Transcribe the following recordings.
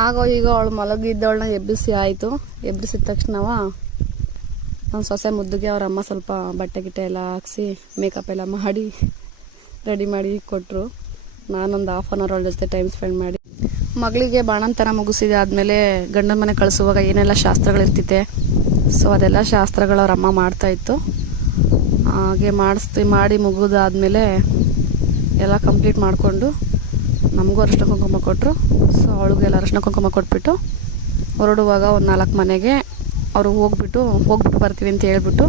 ಆಗೋ ಈಗ ಅವಳು ಮಲಗಿದ್ದವಳನ್ನ ಎಬ್ಬಿಸಿ ಆಯಿತು. ಎಬ್ಬಿಸಿದ ತಕ್ಷಣವ ನನ್ನ ಸೊಸೆ ಮುದ್ದುಗೆ ಅವ್ರ ಅಮ್ಮ ಸ್ವಲ್ಪ ಬಟ್ಟೆ ಗಿಟ್ಟೆ ಎಲ್ಲ ಹಾಕ್ಸಿ ಮೇಕಪ್ ಎಲ್ಲ ಮಾಡಿ ರೆಡಿ ಮಾಡಿ ಕೊಟ್ಟರು. ನಾನೊಂದು ಹಾಫ್ ಆನ್ ಅವರ್ ಅವಳ ಜೊತೆ ಟೈಮ್ ಸ್ಪೆಂಡ್ ಮಾಡಿ ಮಗಳಿಗೆ ಬಾಣಂತನ ಮುಗಿಸಿದೆ ಆದಮೇಲೆ ಗಂಡನ ಮನೆ ಕಳಿಸುವಾಗ ಏನೆಲ್ಲ ಶಾಸ್ತ್ರಗಳಿರ್ತಿತ್ತೆ, ಸೊ ಅದೆಲ್ಲ ಶಾಸ್ತ್ರಗಳು ಅವ್ರ ಅಮ್ಮ ಮಾಡ್ತಾಯಿತ್ತು. ಹಾಗೆ ಮಾಡಿ ಮುಗಿದಾದ್ಮೇಲೆ ಎಲ್ಲ ಕಂಪ್ಲೀಟ್ ಮಾಡಿಕೊಂಡು ನಮಗೂ ಅರಿಶಿನ ಕುಂಕುಮ ಕೊಟ್ಟರು. ಸೊ ಅವಳಿಗೆಲ್ಲ ಅರಿಶಿನ ಕುಂಕುಮ ಕೊಟ್ಬಿಟ್ಟು ಹೊರಡುವಾಗ ಒಂದು 4 ಮನೆಗೆ ಅವರು ಹೋಗ್ಬಿಟ್ಟು ಬರ್ತೀವಿ ಅಂತ ಹೇಳ್ಬಿಟ್ಟು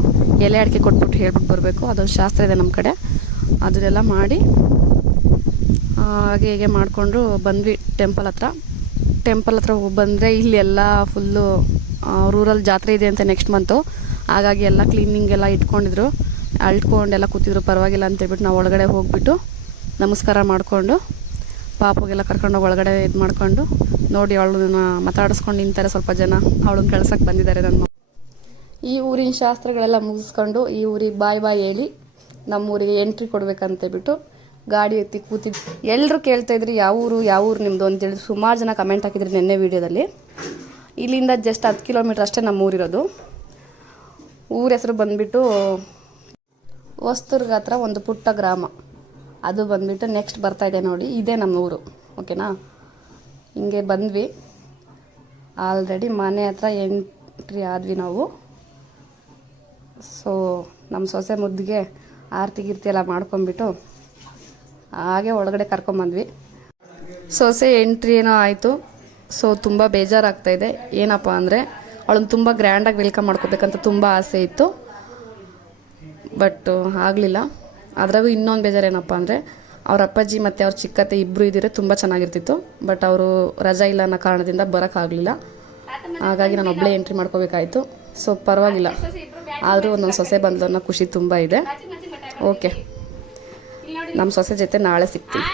ಎಲೆ ಅಡಿಕೆ ಕೊಟ್ಬಿಟ್ಟು ಹೇಳ್ಬಿಟ್ಟು ಬರಬೇಕು. ಅದೊಂದು ಶಾಸ್ತ್ರ ಇದೆ ನಮ್ಮ ಕಡೆ. ಅದನ್ನೆಲ್ಲ ಮಾಡಿ ಹಾಗೆ ಹೀಗೆ ಮಾಡಿಕೊಂಡು ಬಂದ್ವಿ ಟೆಂಪಲ್ ಹತ್ರ ಬಂದರೆ ಇಲ್ಲಿ ಎಲ್ಲ ಫುಲ್ಲು ರೂರಲ್ ಜಾತ್ರೆ ಇದೆ ಅಂತ ನೆಕ್ಸ್ಟ್ ಮಂತು. ಹಾಗಾಗಿ ಎಲ್ಲ ಕ್ಲೀನಿಂಗ್ ಎಲ್ಲ ಇಟ್ಕೊಂಡಿದ್ರು, ಅಳ್ಕೊಂಡೆಲ್ಲ ಕೂತಿದ್ರು. ಪರವಾಗಿಲ್ಲ ಅಂತೇಳ್ಬಿಟ್ಟು ನಾವು ಒಳಗಡೆ ಹೋಗಿಬಿಟ್ಟು ನಮಸ್ಕಾರ ಮಾಡಿಕೊಂಡು ಪಾಪಗೆಲ್ಲ ಕರ್ಕೊಂಡೋಗಿ ಒಳಗಡೆ ಇದು ಮಾಡಿಕೊಂಡು ನೋಡಿ ಅವಳನ್ನ ಮಾತಾಡಿಸ್ಕೊಂಡು ನಿಂತಾರೆ ಸ್ವಲ್ಪ ಜನ. ಅವಳನ್ನ ಕಳ್ಸೋಕ್ಕೆ ಬಂದಿದ್ದಾರೆ ನನ್ನ ಈ ಊರಿನ ಶಾಸ್ತ್ರಗಳೆಲ್ಲ ಮುಗಿಸ್ಕೊಂಡು ಈ ಊರಿಗೆ ಬಾಯ್ ಹೇಳಿ ನಮ್ಮೂರಿಗೆ ಎಂಟ್ರಿ ಕೊಡ್ಬೇಕಂತೇಳ್ಬಿಟ್ಟು ಗಾಡಿ ಎತ್ತಿ ಕೂತಿದ್ದು. ಎಲ್ಲರೂ ಕೇಳ್ತಾಯಿದ್ರಿ ಯಾವ ಊರು ನಿಮ್ಮದು ಅಂತೇಳಿ ಸುಮಾರು ಜನ ಕಮೆಂಟ್ ಹಾಕಿದ್ರಿ ನಿನ್ನೆ ವೀಡಿಯೋದಲ್ಲಿ. ಇಲ್ಲಿಂದ ಜಸ್ಟ್ 10 ಕಿಲೋಮೀಟ್ರ್ ಅಷ್ಟೇ ನಮ್ಮ ಊರಿರೋದು. ಊರ ಹೆಸರು ಬಂದುಬಿಟ್ಟು ಹೊಸ್ತುರ್ಗ ಹತ್ರ ಒಂದು ಪುಟ್ಟ ಗ್ರಾಮ. ಅದು ಬಂದುಬಿಟ್ಟು ನೆಕ್ಸ್ಟ್ ಬರ್ತಾಯಿದೆ ನೋಡಿ, ಇದೇ ನಮ್ಮ ಊರು. ಓಕೆನಾ, ಹಿಂಗೆ ಬಂದ್ವಿ. ಆಲ್ರೆಡಿ ಮನೆ ಹತ್ರ ಎಂಟ್ರಿ ಆದ್ವಿ ನಾವು. ಸೊ ನಮ್ಮ ಸೊಸೆ ಮುದ್ದಿಗೆ ಆರತಿ ಗಿರ್ತಿ ಎಲ್ಲ ಮಾಡ್ಕೊಂಬಿಟ್ಟು ಹಾಗೆ ಒಳಗಡೆ ಕರ್ಕೊಂಬಂದ್ವಿ. ಸೊಸೆ ಎಂಟ್ರಿ ಏನೋ ಆಯಿತು. ಸೊ ತುಂಬ ಬೇಜಾರಾಗ್ತಾಯಿದೆ. ಏನಪ್ಪ ಅಂದರೆ ಅವಳನ್ನು ತುಂಬ ಗ್ರ್ಯಾಂಡಾಗಿ ವೆಲ್ಕಮ್ ಮಾಡ್ಕೋಬೇಕಂತ ತುಂಬ ಆಸೆ ಇತ್ತು, ಬಟ್ ಆಗಲಿಲ್ಲ. ಅದ್ರಾಗೂ ಇನ್ನೊಂದು ಬೇಜಾರೇನಪ್ಪ ಅಂದರೆ ಅವ್ರ ಅಪ್ಪಾಜಿ ಮತ್ತು ಅವ್ರ ಚಿಕ್ಕತ್ತೆ ಇಬ್ಬರು ಇದ್ದಿದ್ರೆ ತುಂಬ ಚೆನ್ನಾಗಿರ್ತಿತ್ತು. ಬಟ್ ಅವರು ರಜಾ ಇಲ್ಲ ಅನ್ನೋ ಕಾರಣದಿಂದ ಬರೋಕ್ಕಾಗಲಿಲ್ಲ. ಹಾಗಾಗಿ ನಾನು ಒಬ್ಬಳೇ ಎಂಟ್ರಿ ಮಾಡ್ಕೋಬೇಕಾಯಿತು. ಸೊ ಪರವಾಗಿಲ್ಲ, ಆದರೂ ಒಂದೊಂದು ಸೊಸೆ ಬಂದು ಅನ್ನೋ ಖುಷಿ ತುಂಬ ಇದೆ. ಓಕೆ, ನಮ್ಮ ಸೊಸೆ ಜೊತೆ ನಾಳೆ ಸಿಗ್ತೀವಿ.